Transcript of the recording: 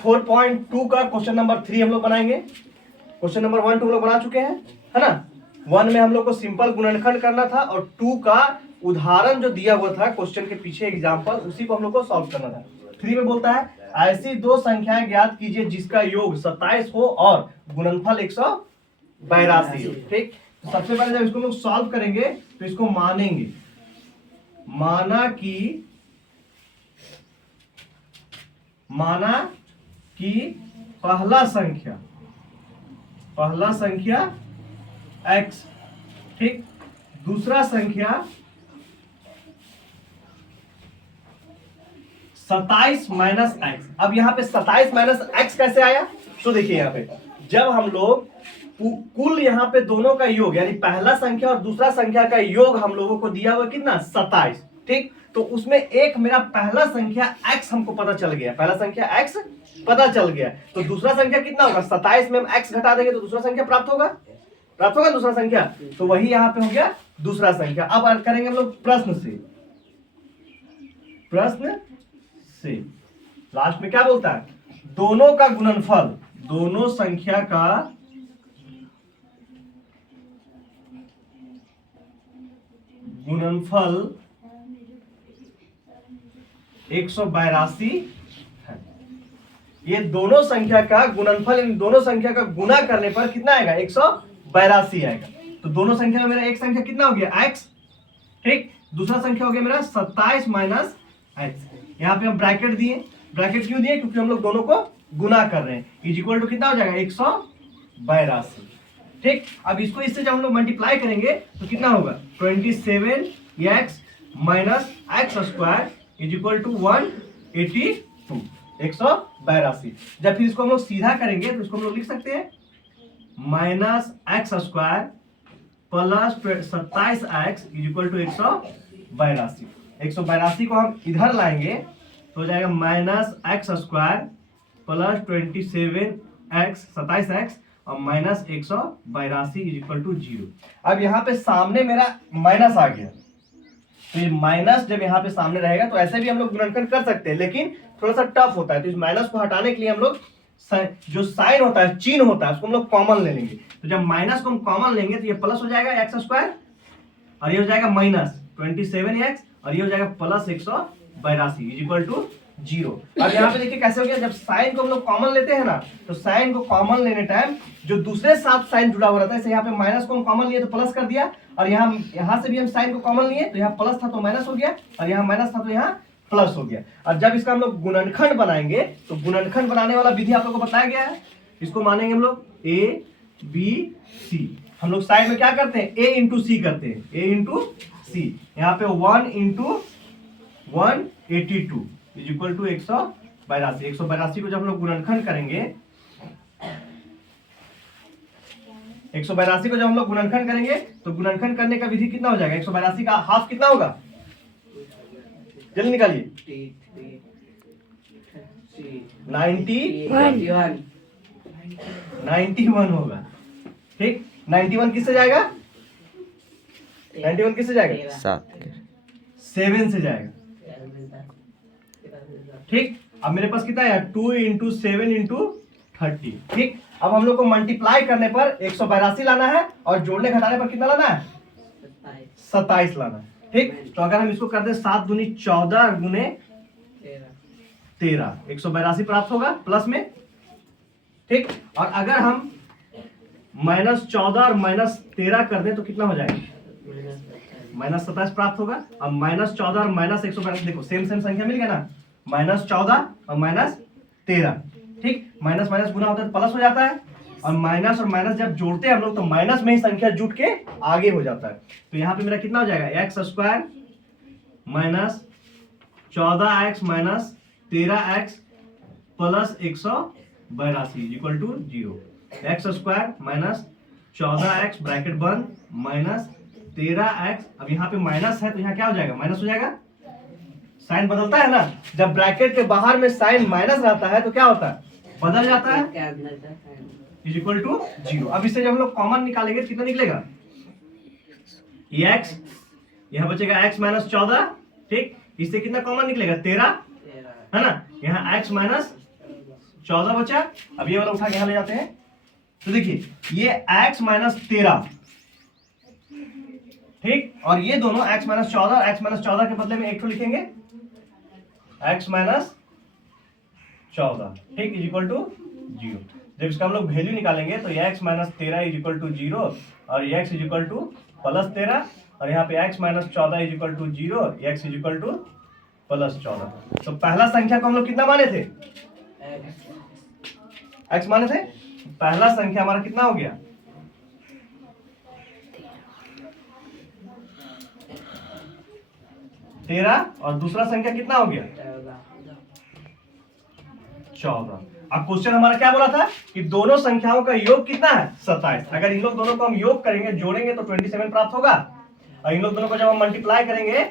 4.2 का question number 3 हम लोग बनाएंगे। क्वेश्चन नंबर 1 2 हम लोग बना चुके हैं, है ना। 1 में हम लोग को सिंपल गुणनखंड करना था और 2 का उदाहरण जो दिया हुआ था क्वेश्चन के पीछे एग्जांपल, उसी को हम लोग को सॉल्व करना था। 3 में बोलता है ऐसी दो संख्याएं ज्ञात कीजिए जिसका योग 27 हो और गुणनफल 182 हो। ठीक, तो सबसे पहले जब इसको हम लोग सॉल्व करेंगे तो इसको मानेंगे, माना कि पहला संख्या x, ठीक, दूसरा संख्या 27 माइनस एक्स। अब यहाँ पे 27 माइनस एक्स कैसे आया? तो देखिए यहाँ पे जब हम लोग कुल यहाँ पे दोनों का योग यानी पहला संख्या और दूसरा संख्या का योग हम लोगों को दिया हुआ कितना 27, ठीक, तो उसमें एक मेरा पहला संख्या x हमको पता चल गया, पहला संख्या x पता चल गया, तो दूसरा संख्या कितना होगा 27 में हम x घटा देंगे तो दूसरा संख्या प्राप्त होगा दूसरा संख्या, तो वही यहाँ पे हो गया दूसरा संख्या। अब करेंगे हम लोग प्रश्न से लास्ट में क्या बोलता है, दोनों का गुणनफल, दोनों संख्या का गुणनफल 182 है। ये दोनों संख्या का गुणनफल, इन दोनों संख्या का गुना करने पर कितना आएगा 182 आएगा। तो दोनों संख्या में मेरा एक संख्या कितना हो गया x, ठीक, दूसरा संख्या हो गया मेरा 27 माइनस एक्स। यहाँ पे हम ब्रैकेट दिए, ब्रैकेट क्यों दिए, क्योंकि हम लोग दोनों को गुना कर रहे हैं। इज इक्वल टू कितना हो जाएगा 182, ठीक। अब इसको इससे जब हम लोग मल्टीप्लाई करेंगे तो कितना होगा 27x minus x square is equal to 182, 182। जब फिर इसको हम लोग सीधा करेंगे तो इसको हम लोग लिख सकते हैं minus x square plus 27x is equal to 182। 182 को हम इधर लाएंगे तो हो जाएगा minus x square plus 27x और माइनस 182 इज इक्वल टू 0। अब यहाँ पे सामने मेरा माइनस आ गया, तो ये माइनस जब यहाँ पे सामने रहेगा तो ऐसे भी हम लोग गुणनखंड कर सकते हैं, लेकिन थोड़ा सा टफ होता है। तो इस माइनस को हटाने के लिए हम लोग जो साइन होता है, चिन्ह होता है, उसको हम लोग कॉमन ले लेंगे। तो जब माइनस को हम कॉमन लेंगे तो ये प्लस हो जाएगा एक्स स्क्वायर और ये हो जाएगा माइनस 27x और ये हो जाएगा प्लस 182 इज इक्वल टू 0। अब यहाँ पे देखिए कैसे हो गया, जब साइन को हम लोग कॉमन लेते हैं ना, तो साइन को कॉमन लेने टाइम जो दूसरे साथ साइन जुड़ा हुआ रहता है, जैसे यहाँ पे माइनस को हम कॉमन लिए तो प्लस कर दिया, और यहाँ से भी हम साइन को कॉमन लिए तो यहाँ प्लस था तो माइनस हो गया, और यहाँ माइनस था तो यहाँ प्लस हो गया। और जब इसका हम लोग गुणनखंड बनाएंगे तो गुणनखंड बनाने वाला विधि आप लोग को बताया गया है। इसको मानेंगे हम लोग a b c। हम लोग साइड में क्या करते हैं, a इंटू सी करते हैं, a इंटू सी। यहाँ पे 1 इंटू 182 इज इक्वल टू 182। 182 को जब हम लोग गुणनखंड करेंगे, 182 को जब हम लोग गुणनखंड करेंगे तो गुणनखंड करने का विधि कितना हो जाएगा, 182 का हाफ कितना होगा, जल्दी निकालिए, 91 होगा, ठीक। 91 किससे जाएगा, 91 किससे जाएगा 7 से जाएगा, ठीक। अब मेरे पास कितना है 2 इंटू 7 इंटू 30, ठीक। अब हम लोग को मल्टीप्लाई करने पर 182 लाना है और जोड़ने घटाने पर कितना लाना है 27 लाना है, ठीक। तो अगर हम इसको कर दे 7 दूनी 14 गुने 13, 182 प्राप्त होगा प्लस में, ठीक। और अगर हम माइनस 14 और माइनस 13 कर दे तो कितना हो जाएगा माइनस 27 प्राप्त होगा। अब माइनस 14 और माइनस 182 देखो सेम संख्या मिल गया ना, माइनस 14 और माइनस 13, ठीक। माइनस माइनस गुना होता है तो प्लस हो जाता है, और माइनस जब जोड़ते हैं हम लोग तो माइनस में ही संख्या जुट के आगे हो जाता है। तो यहाँ पे मेरा कितना हो जाएगा x square minus 14x minus 13x plus 182 equal to 0। X square minus 14x bracket बंद माइनस 13x, अब यहाँ पे माइनस है तो यहाँ क्या हो जाएगा माइनस हो जाएगा, साइन बदलता है ना, जब ब्रैकेट के बाहर में साइन माइनस रहता है तो क्या होता है बदल जाता है, इज इक्वल टू 0। अब इससे जब हम लोग कॉमन निकालेंगे कितना निकलेगा x, यहाँ बचेगा x माइनस 14, ठीक। इससे कितना कॉमन निकलेगा 13, है ना। यहाँ x माइनस 14 बचा। अब ये वाला उठा के यहाँ ले जाते हैं, तो देखिए ये x माइनस 13, ठीक, और ये दोनों x माइनस 14, x माइनस 14 के बदले में एक तो लिखेंगे x माइनस 14, ठीक, इज इक्वल टू 0। जब इसका हम लोग वैल्यू निकालेंगे तो ये x minus 13 is equal to 0 और ये x is equal to plus 13, और यहाँ पे x minus 14 is equal to 0, x is equal to plus 14। तो पहला संख्या को हम लोग कितना माने थे, x माने थे, पहला संख्या हमारा कितना हो गया 13, और दूसरा संख्या कितना हो गया 14। अब क्वेश्चन हमारा क्या बोला था कि दोनों संख्याओं का योग कितना है 27। अगर इन लोग दोनों को हम योग करेंगे, जोड़ेंगे तो 27 प्राप्त होगा, और इन लोग दोनों को जब हम मल्टीप्लाई करेंगे